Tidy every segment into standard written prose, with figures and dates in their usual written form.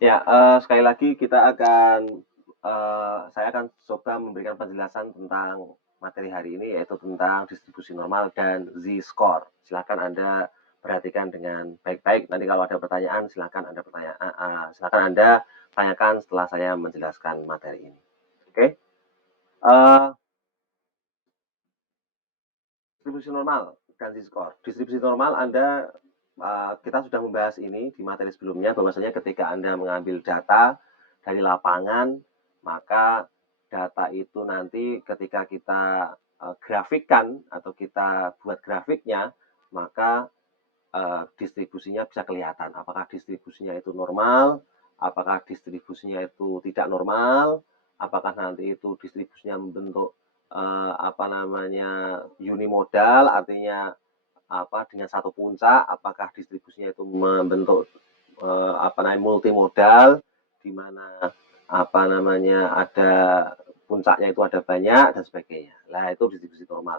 Ya, sekali lagi saya akan coba memberikan penjelasan tentang materi hari ini, yaitu tentang distribusi normal dan Z-score. Silakan Anda perhatikan dengan baik-baik. Nanti kalau ada pertanyaan, silakan Anda tanyakan setelah saya menjelaskan materi ini. Oke? Eh, Distribusi normal dan Z-score. Distribusi normal kita sudah membahas ini di materi sebelumnya, bahwasanya ketika Anda mengambil data dari lapangan, maka data itu nanti ketika kita grafikkan atau kita buat grafiknya, maka distribusinya bisa kelihatan. Apakah distribusinya itu normal, apakah distribusinya itu tidak normal, apakah nanti itu distribusinya membentuk apa namanya unimodal, artinya apa dengan satu puncak, apakah distribusinya itu membentuk apa namanya multimodal, di mana apa namanya ada puncaknya itu ada banyak dan sebagainya. Nah itu distribusi normal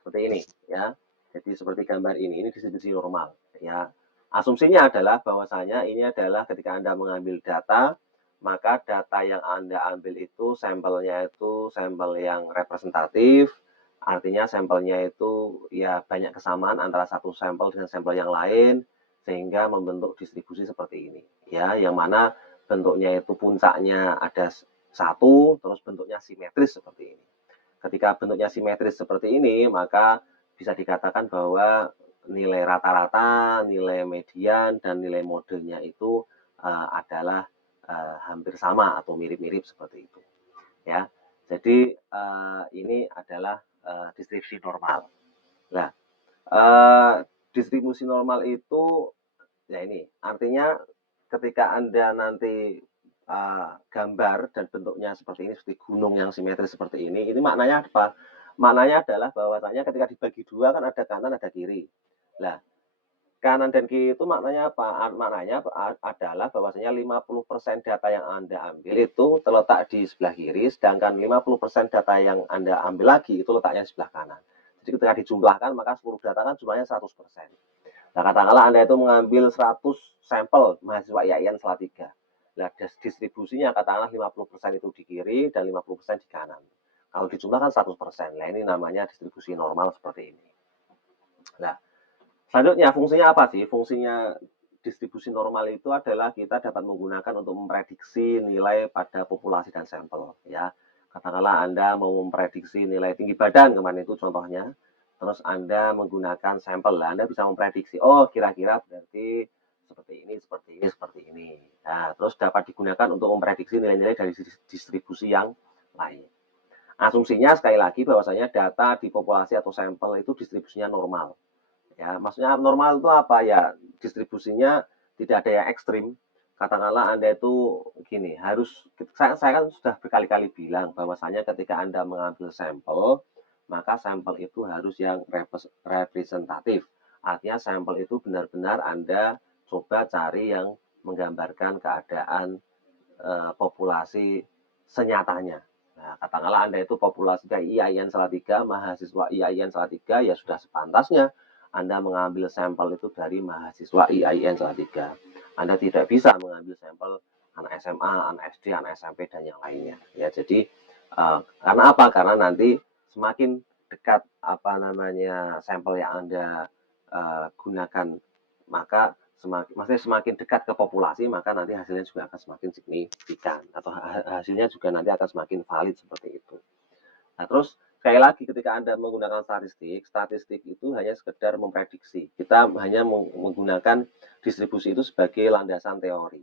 seperti ini ya. Jadi seperti gambar ini distribusi normal ya. Asumsinya adalah bahwasanya ini adalah ketika Anda mengambil data, maka data yang Anda ambil itu sampel yang representatif, artinya sampelnya itu ya banyak kesamaan antara satu sampel dengan sampel yang lain sehingga membentuk distribusi seperti ini ya, yang mana bentuknya itu puncaknya ada satu, terus bentuknya simetris seperti ini. Ketika bentuknya simetris seperti ini, maka bisa dikatakan bahwa nilai rata-rata, nilai median, dan nilai modenya itu adalah hampir sama atau mirip-mirip seperti itu. Ya, jadi ini adalah distribusi normal. Nah, uh, distribusi normal itu ya ini artinya ketika Anda nanti gambar dan bentuknya seperti ini, seperti gunung yang simetris seperti ini maknanya apa? Maknanya adalah bahwasanya ketika dibagi dua kan ada kanan, ada kiri. Nah, kanan dan kiri itu maknanya apa? Maknanya adalah bahwasanya 50% data yang Anda ambil itu terletak di sebelah kiri, sedangkan 50% data yang Anda ambil lagi itu letaknya di sebelah kanan. Jadi ketika dijumlahkan maka seluruh data kan jumlahnya 100%. Nah, katakanlah Anda itu mengambil 100 sampel mahasiswa IAIN Salatiga. Nah, distribusinya katakanlah 50% itu di kiri dan 50% di kanan. Kalau dijumlahkan 100%. Nah, ini namanya distribusi normal seperti ini. Nah, selanjutnya fungsinya apa sih? Fungsinya distribusi normal itu adalah kita dapat menggunakan untuk memprediksi nilai pada populasi dan sampel ya. Katakanlah Anda mau memprediksi nilai tinggi badan kemarin itu contohnya. Terus Anda menggunakan sampel, Anda bisa memprediksi, oh kira-kira berarti seperti ini, seperti ini, seperti ini. Nah, terus dapat digunakan untuk memprediksi nilai-nilai dari distribusi yang lain. Asumsinya sekali lagi bahwasanya data di populasi atau sampel itu distribusinya normal. Ya, maksudnya normal itu apa ya? Distribusinya tidak ada yang ekstrim. Katakanlah Anda itu gini, saya kan sudah berkali-kali bilang bahwasanya ketika Anda mengambil sampel, maka sampel itu harus yang representatif. Artinya sampel itu benar-benar Anda coba cari yang menggambarkan keadaan populasi senyatanya. Nah, katakanlah Anda itu populasi IAIN Salatiga, mahasiswa IAIN Salatiga, ya sudah sepantasnya Anda mengambil sampel itu dari mahasiswa IAIN Salatiga. Anda tidak bisa mengambil sampel anak SMA, anak SD, anak SMP, dan yang lainnya. Ya, jadi karena apa? Karena nanti semakin dekat apa namanya sampel yang Anda gunakan, maka semakin dekat ke populasi, maka nanti hasilnya juga akan semakin signifikan atau hasilnya juga nanti akan semakin valid seperti itu. Nah, terus sekali lagi ketika Anda menggunakan statistik itu hanya sekedar memprediksi. Kita hanya menggunakan distribusi itu sebagai landasan teori.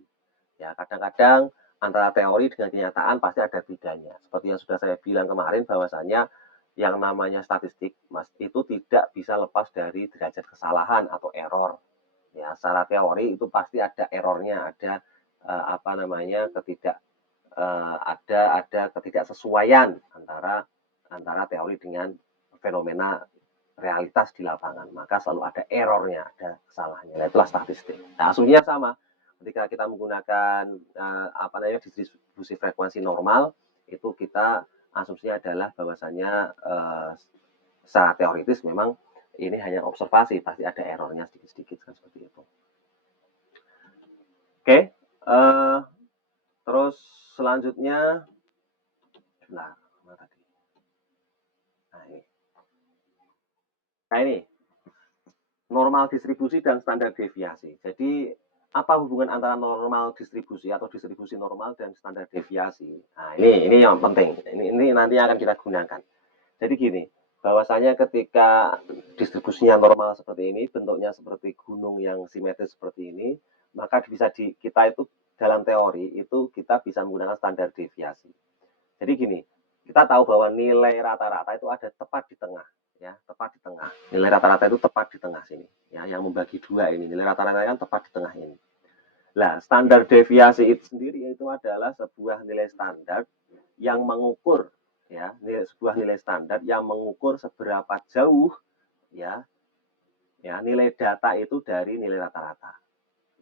Ya, kadang-kadang antara teori dengan kenyataan pasti ada bedanya. Seperti yang sudah saya bilang kemarin bahwasanya yang namanya statistik Mas itu tidak bisa lepas dari derajat kesalahan atau error. Ya, secara teori itu pasti ada errornya, ada apa namanya ada ketidaksesuaian antara antara teori dengan fenomena realitas di lapangan. Maka selalu ada errornya, ada kesalahannya. Nah, itulah statistik. Nah, asumsinya sama. Ketika kita menggunakan apa namanya distribusi frekuensi normal, itu kita asumsinya adalah bahwasanya secara teoritis memang ini hanya observasi, pasti ada errornya sedikit-sedikit kan seperti itu. Oke, Terus selanjutnya, nah, mana tadi? Nah ini normal distribusi dan standar deviasi. Jadi apa hubungan antara normal distribusi atau distribusi normal dan standar deviasi? Nah, ini yang penting. Ini nanti akan kita gunakan. Jadi gini, bahwasanya ketika distribusinya normal seperti ini, bentuknya seperti gunung yang simetris seperti ini, maka bisa kita itu dalam teori itu kita bisa menggunakan standar deviasi. Jadi gini, kita tahu bahwa nilai rata-rata itu ada tepat di tengah, ya, tepat di tengah. Nilai rata-rata itu tepat di tengah sini, ya, yang membagi dua ini. Nilai rata-rata kan tepat di tengah ini. Nah, standar deviasi itu sendiri itu adalah sebuah nilai standar yang mengukur, ya, sebuah nilai standar yang mengukur seberapa jauh, ya, ya, nilai data itu dari nilai rata-rata.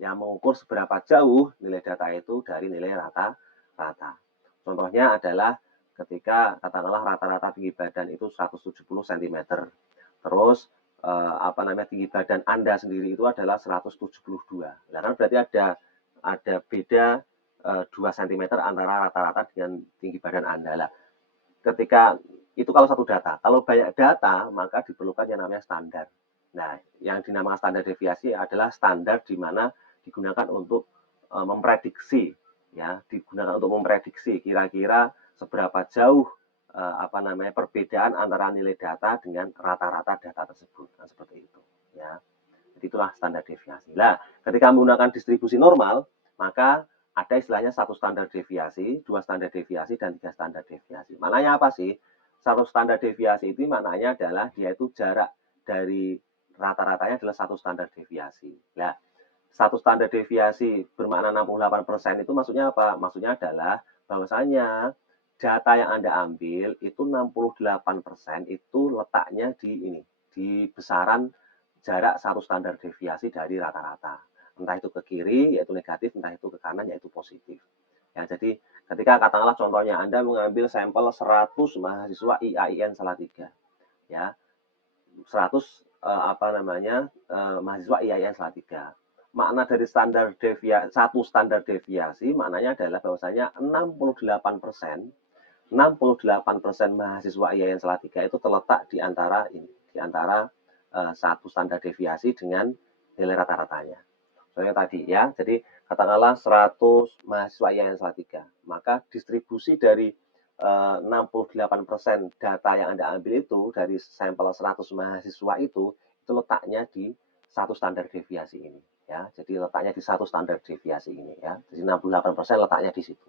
Yang mengukur seberapa jauh nilai data itu dari nilai rata-rata. Contohnya adalah ketika katakanlah rata-rata tinggi badan itu 170 cm. Terus apa namanya tinggi badan Anda sendiri itu adalah 172. Nah, kan berarti ada beda 2 cm antara rata-rata dengan tinggi badan Anda. Lah, ketika itu kalau satu data, kalau banyak data maka diperlukan yang namanya standar. Nah, yang dinamakan standar deviasi adalah standar di mana digunakan untuk memprediksi, ya, digunakan untuk memprediksi kira-kira seberapa jauh apa namanya perbedaan antara nilai data dengan rata-rata data tersebut. Nah, seperti itu, ya. Jadi itulah standar deviasi. Nah, ketika menggunakan distribusi normal, maka ada istilahnya satu standar deviasi, dua standar deviasi, dan tiga standar deviasi. Maknanya apa sih? Satu standar deviasi itu maknanya adalah dia itu jarak dari rata-ratanya adalah satu standar deviasi. Nah, satu standar deviasi bermakna 68% itu maksudnya apa? Maksudnya adalah bahwasanya data yang Anda ambil itu 68% itu letaknya di ini, di besaran jarak satu standar deviasi dari rata-rata. Entah itu ke kiri yaitu negatif, entah itu ke kanan yaitu positif. Ya, jadi ketika katakanlah contohnya Anda mengambil sampel 100 mahasiswa IAIN Salatiga, ya, 100 apa namanya mahasiswa IAIN Salatiga. Makna dari standar deviasi satu standar deviasi maknanya adalah bahwasanya 68% mahasiswa IAIN Salatiga itu terletak di antara ini, di antara satu standar deviasi dengan nilai rata-ratanya. Soalnya tadi ya, jadi katakanlah 100 mahasiswa IAIN Salatiga, maka distribusi dari 68% data yang Anda ambil itu dari sampel 100 mahasiswa itu letaknya di satu standar deviasi ini, ya. Jadi letaknya di satu standar deviasi ini, ya. Jadi 68% letaknya di situ.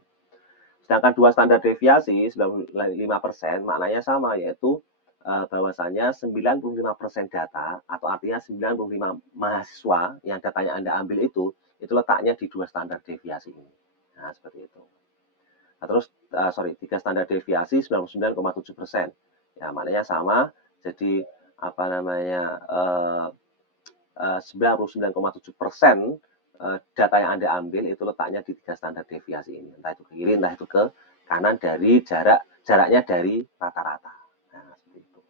Sedangkan dua standar deviasi 95% maknanya sama, yaitu bahwasanya 95% data atau artinya 95 mahasiswa yang datanya Anda ambil itu letaknya di dua standar deviasi ini. Nah, seperti itu. Nah, terus tiga standar deviasi 99,7%. Ya, maknanya sama. Jadi apa namanya 99,7% data yang Anda ambil itu letaknya di tiga standar deviasi ini. Entah itu ke kiri, entah itu ke kanan dari jaraknya dari rata-rata. Nah, seperti itu.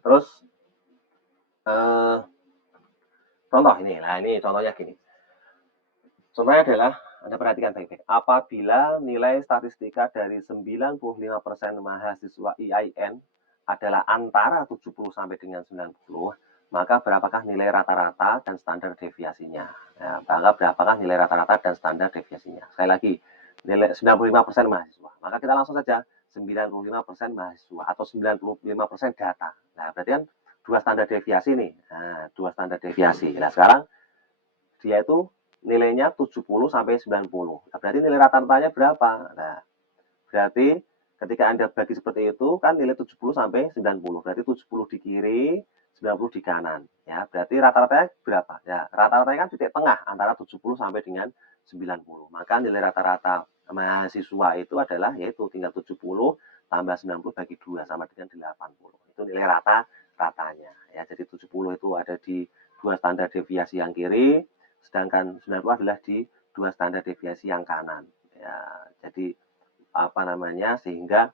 Terus eh, contoh ini, nah ini contohnya gini. Contohnya adalah Anda perhatikan baik-baik. Apabila nilai statistika dari 95% mahasiswa IAIN adalah antara 70 sampai dengan 90, maka berapakah nilai rata-rata dan standar deviasinya? Nah, maka berapakah nilai rata-rata dan standar deviasinya? Sekali lagi, nilai 95% mahasiswa. Maka kita langsung saja 95% mahasiswa atau 95% data. Nah, berarti kan dua standar deviasi nih. Nah, dua standar deviasi. Nah, sekarang dia itu nilainya 70 sampai 90. Nah, berarti nilai rata-ratanya berapa? Nah, berarti ketika Anda bagi seperti itu kan nilai 70 sampai 90. Berarti 70 di kiri, 90 di kanan. Ya, berarti rata-ratanya berapa? Ya, rata-ratanya kan titik tengah antara 70 sampai dengan 90. Maka nilai rata-rata mahasiswa itu adalah yaitu tinggal 70 tambah 90 bagi 2 sama dengan 80. Itu nilai rata-ratanya. Ya, jadi 70 itu ada di dua standar deviasi yang kiri, sedangkan 90 adalah di dua standar deviasi yang kanan. Ya, jadi apa namanya sehingga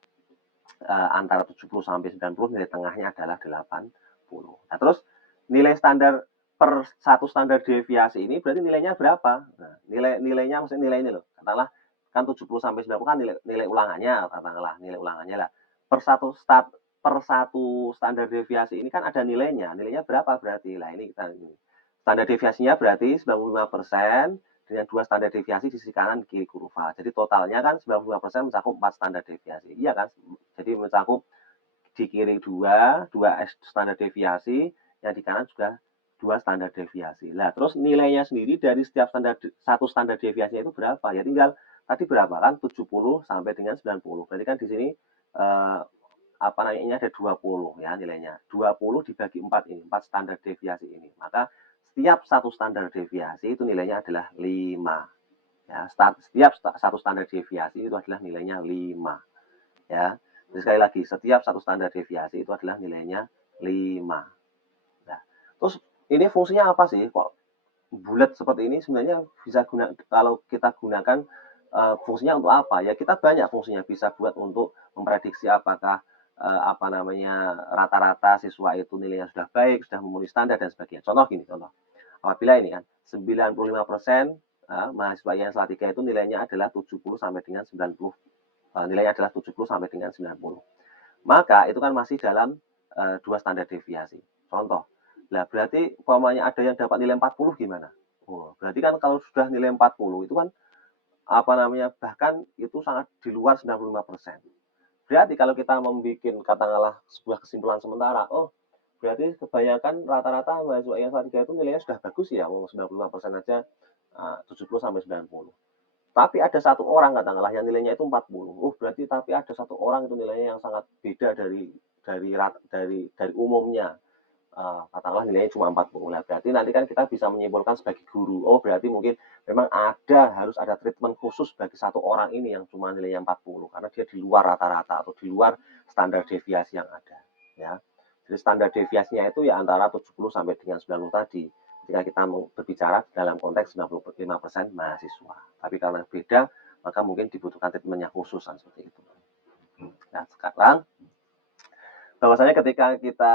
antara 70 sampai 90 nilai tengahnya adalah 80. Nah, terus nilai standar per satu standar deviasi ini berarti nilainya berapa? Nah, nilainya maksudnya nilai ini loh. Katakanlah kan 70 sampai 90 kan nilai ulangannya, katakanlah nilai ulangannya lah. Per satu standar deviasi ini kan ada nilainya. Nilainya berapa berarti? Lah ini kita ini. Standar deviasinya berarti 95% dengan 2 standar deviasi di sisi kanan kiri kurva. Jadi totalnya kan 95% mencakup 4 standar deviasi. Iya kan? Jadi mencakup di kiri 2 standar deviasi, yang di kanan juga 2 standar deviasi. Nah, terus nilainya sendiri dari setiap satu standar deviasinya itu berapa? Ya tinggal tadi berapa kan 70 sampai dengan 90. Berarti kan di sini eh, apa namanya ada 20 ya nilainya. 20 dibagi 4 ini, 4 standar deviasi ini. Maka setiap satu standar deviasi itu nilainya adalah 5. Ya, setiap satu standar deviasi itu adalah nilainya 5. Ya. Jadi sekali lagi, setiap satu standar deviasi itu adalah nilainya 5. Nah, terus ini fungsinya apa sih? Kok bulat seperti ini sebenarnya bisa kalau kita gunakan fungsinya untuk apa? Ya kita banyak fungsinya bisa buat untuk memprediksi apakah apa namanya rata-rata siswa itu nilainya sudah baik, sudah memenuhi standar dan sebagainya. Contoh gini, contoh. Apabila ini kan 95% mahasiswa yang Salatiga itu nilainya adalah 70 sampai dengan 90 nilainya adalah 70 sampai dengan 90. Maka itu kan masih dalam 2 standar deviasi. Contoh, lah berarti umpamanya ada yang dapat nilai 40 gimana? Oh, berarti kan kalau sudah nilai 40 itu kan apa namanya bahkan itu sangat di luar 95%. Berarti kalau kita membuat katakanlah sebuah kesimpulan sementara, oh berarti kebanyakan rata-rata mahasiswa yang saat itu nilainya sudah bagus ya, mau 95% aja 70 sampai 90. Tapi ada satu orang katakanlah yang nilainya itu 40. Oh, berarti tapi ada satu orang itu nilainya yang sangat beda dari umumnya. Katakanlah nilainya cuma 40. Nah, berarti nanti kan kita bisa menyimpulkan sebagai guru. Oh, berarti mungkin memang harus ada treatment khusus bagi satu orang ini yang cuma nilainya 40 karena dia di luar rata-rata atau di luar standar deviasi yang ada, ya. Jadi standar deviasinya itu ya antara 70 sampai dengan 90 tadi ketika kita berbicara dalam konteks 95% mahasiswa. Tapi karena beda, maka mungkin dibutuhkan treatment yang khusus seperti itu. Nah, sekarang bahwasanya ketika kita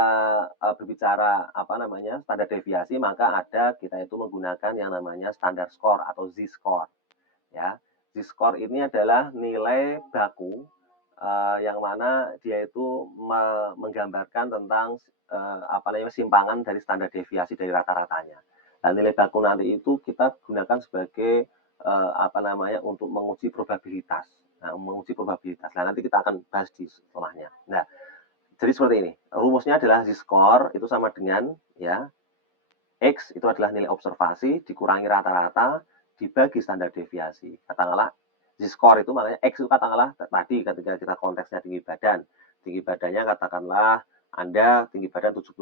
berbicara apa namanya standar deviasi, maka kita itu menggunakan yang namanya standar skor atau Z-score. Ya, Z-score ini adalah nilai baku yang mana dia itu menggambarkan tentang apa namanya simpangan dari standar deviasi dari rata-ratanya. Dan nilai baku nanti itu kita gunakan sebagai apa namanya untuk menguji probabilitas. Nah, menguji probabilitas. Nah, nanti kita akan bahas di setelahnya. Nah, jadi seperti ini. Rumusnya adalah Z-score itu sama dengan ya X itu adalah nilai observasi dikurangi rata-rata dibagi standar deviasi. Katakanlah Z-score itu makanya X itu katakanlah tadi ketika kita konteksnya tinggi badan. Tinggi badannya katakanlah Anda tinggi badan 72.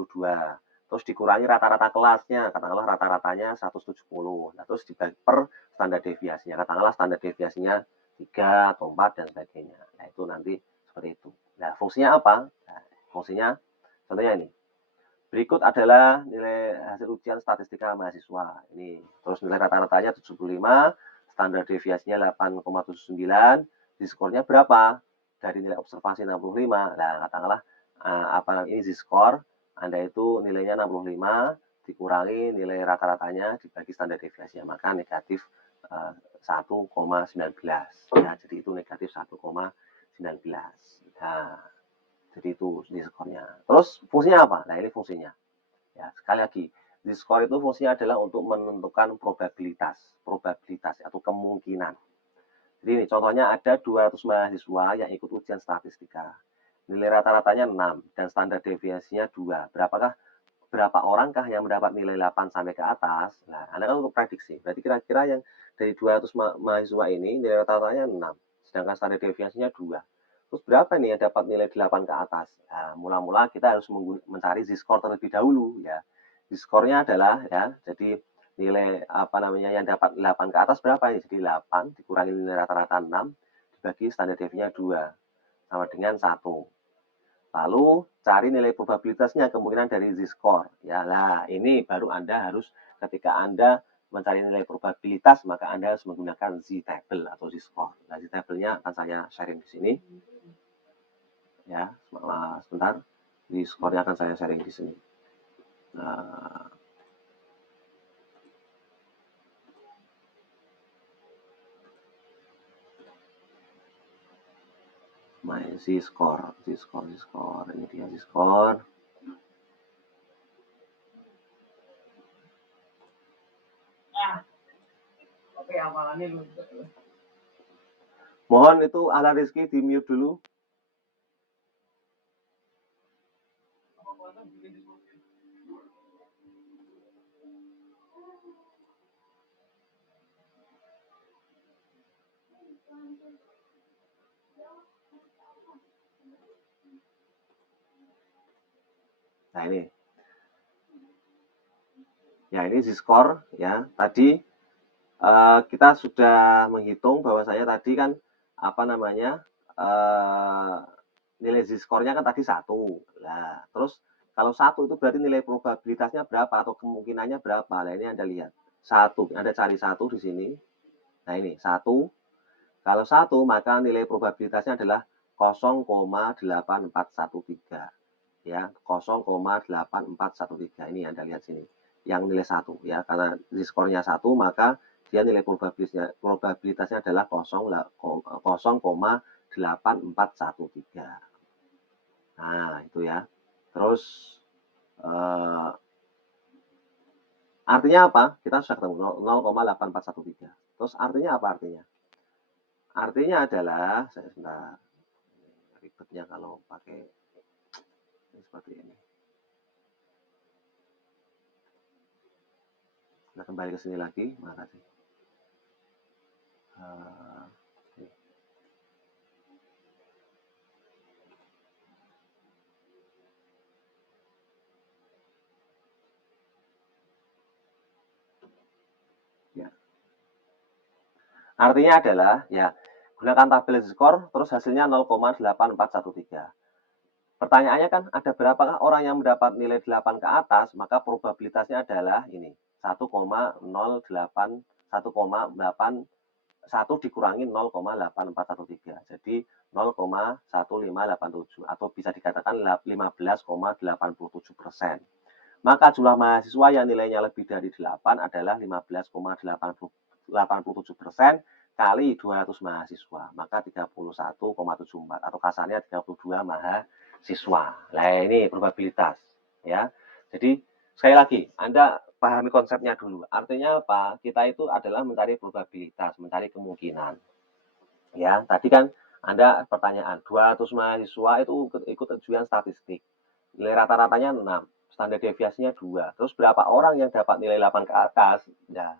Terus dikurangi rata-rata kelasnya, katakanlah rata-ratanya 170. Nah, terus dibagi per standar deviasinya. Katakanlah standar deviasinya 3 atau 4 dan sebagainya. Nah, itu nanti seperti itu. Nah, fungsinya apa? Nah, fungsinya contohnya ini. Berikut adalah nilai hasil ujian statistika mahasiswa. Ini terus nilai rata-ratanya 75, standar deviasinya 8,79, Z-score-nya berapa? Dari nilai observasi 65. Nah, katakanlah apa ini Z-score, Anda itu nilainya 65 dikurangi nilai rata-ratanya dibagi standar deviasinya, maka negatif 1,19. Ya, jadi itu negatif 1,19. Nah, jadi itu Z-score-nya. Terus fungsinya apa? Nah, ini fungsinya. Ya, sekali lagi, Z-score itu fungsinya adalah untuk menentukan probabilitas atau kemungkinan. Jadi ini contohnya ada 200 mahasiswa yang ikut ujian statistika. Nilai rata-ratanya 6 dan standar deviasinya 2. Berapa orangkah yang mendapat nilai 8 sampai ke atas? Nah, Anda kan untuk prediksi. Berarti kira-kira yang dari 200 mahasiswa ini nilai rata-ratanya 6, sedangkan standar deviasinya 2. Terus berapa nih yang dapat nilai 8 ke atas? Nah, mula-mula kita harus mencari Z-score terlebih dahulu ya. Z-score-nya adalah ya, jadi nilai apa namanya yang dapat 8 ke atas berapa ini? Jadi 8 dikurangi nilai rata-rata 6 dibagi standar deviasinya 2 sama dengan 1. Lalu cari nilai probabilitasnya kemungkinan dari Z-score. Ya, lah ini baru Anda harus ketika Anda mencari nilai probabilitas maka Anda harus menggunakan Z-table atau Z-score. Nah, Z-table-nya akan saya sharing di sini. Ya, sebentar. Z-score-nya akan saya sharing di sini. Nah, Z-score, ini dia Z-score. Mohon itu Ahlan Rizky di mute dulu. Nah ini. Ya ini Z-score ya. Tadi kita sudah menghitung bahwasanya tadi kan apa namanya nilai Z-score-nya kan tadi 1. Nah, terus kalau 1 itu berarti nilai probabilitasnya berapa atau kemungkinannya berapa? Nah, ini Anda lihat. 1, Anda cari 1 di sini. Nah, ini 1. Kalau 1 maka nilai probabilitasnya adalah 0,8413. Ya, 0,8413. Ini Anda lihat sini. Yang nilai 1 ya, karena Z-score-nya 1 maka dia nilai probabilitasnya adalah 0,8413. Nah, itu ya. Terus artinya apa? Kita sudah ketemu 0,8413. Terus artinya apa artinya? Artinya adalah, saya sebentar, ribetnya kalau pakai seperti ini. Kita kembali ke sini lagi, makasih. Ya. Artinya adalah, ya, gunakan tabel skor, terus hasilnya 0,8413. Pertanyaannya kan, ada berapakah orang yang mendapat nilai 8 ke atas, maka probabilitasnya adalah ini, 1,08, 1,81 dikurangi 0,8413. Jadi 0,1587 atau bisa dikatakan 15,87%. Maka jumlah mahasiswa yang nilainya lebih dari 8 adalah 15,87% kali 200 mahasiswa. Maka 31,74 atau kasarnya 32 mahasiswa. Nah, ini probabilitas ya. Jadi sekali lagi, Anda pahami konsepnya dulu. Artinya apa? Kita itu adalah mencari probabilitas, mencari kemungkinan. Ya, tadi kan Anda pertanyaan, 200 mahasiswa itu ikut ujian statistik. Nilai rata-ratanya 6, standar deviasinya 2. Terus berapa orang yang dapat nilai 8 ke atas? Ya,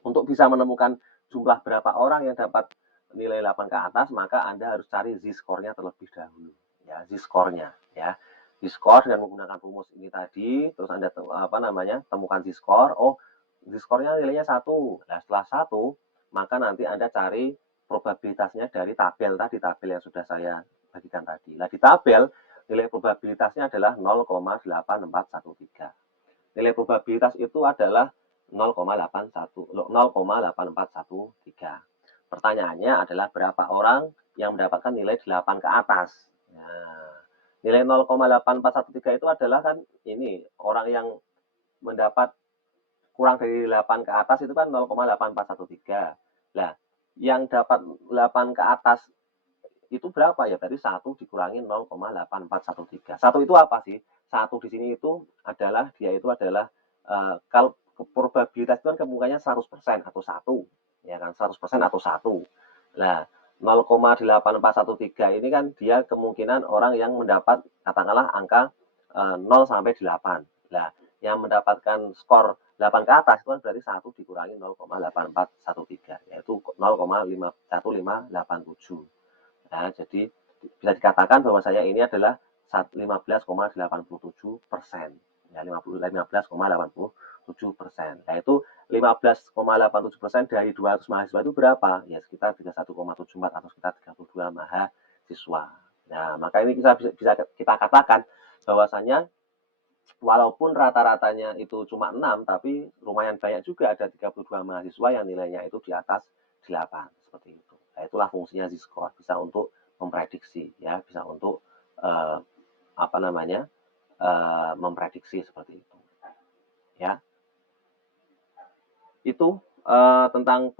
untuk bisa menemukan jumlah berapa orang yang dapat nilai 8 ke atas, maka Anda harus cari Z-score-nya terlebih dahulu. Ya, Z-score-nya ya. Z-score dengan menggunakan rumus ini tadi, terus Anda temukan Z-score. Oh, Z-score-nya nilainya 1. Nah, setelah 1, maka nanti Anda cari probabilitasnya dari tabel tadi, tabel yang sudah saya bagikan tadi. Nah, di tabel nilai probabilitasnya adalah 0,8413. Nilai probabilitas itu adalah 0,8413. Pertanyaannya adalah berapa orang yang mendapatkan nilai 8 ke atas. Nah, nilai 0,8413 itu adalah kan ini orang yang mendapat kurang dari 8 ke atas itu kan 0,8413. Nah, yang dapat 8 ke atas itu berapa ya? Berarti 1 dikurangi 0,8413. 1 itu apa sih? 1 di sini itu adalah dia itu adalah kalau probabilitas itu kan kemungkinannya 100% atau 1, ya kan? 100% atau 1. Nah, 0,8413 ini kan dia kemungkinan orang yang mendapat katakanlah angka 0 sampai 8. Nah, yang mendapatkan skor 8 ke atas itu kan berarti 1 dikurangi 0,8413 yaitu 0,1587. Nah, jadi bisa dikatakan bahwa saya ini adalah 15,87%. Ya, 15,87%. Nah, itu 15,87% dari 200 mahasiswa itu berapa? Ya, sekitar 31,74 atau sekitar 32 mahasiswa. Nah, maka ini bisa kita katakan bahwasanya walaupun rata-ratanya itu cuma 6, tapi lumayan banyak juga ada 32 mahasiswa yang nilainya itu di atas 8, seperti itu. Nah, itulah fungsinya Z-score, bisa untuk memprediksi ya, bisa untuk memprediksi seperti itu. Ya. Itu tentang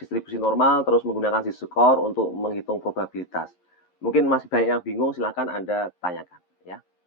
distribusi normal terus menggunakan Z-score untuk menghitung probabilitas. Mungkin masih banyak yang bingung, silakan Anda tanyakan.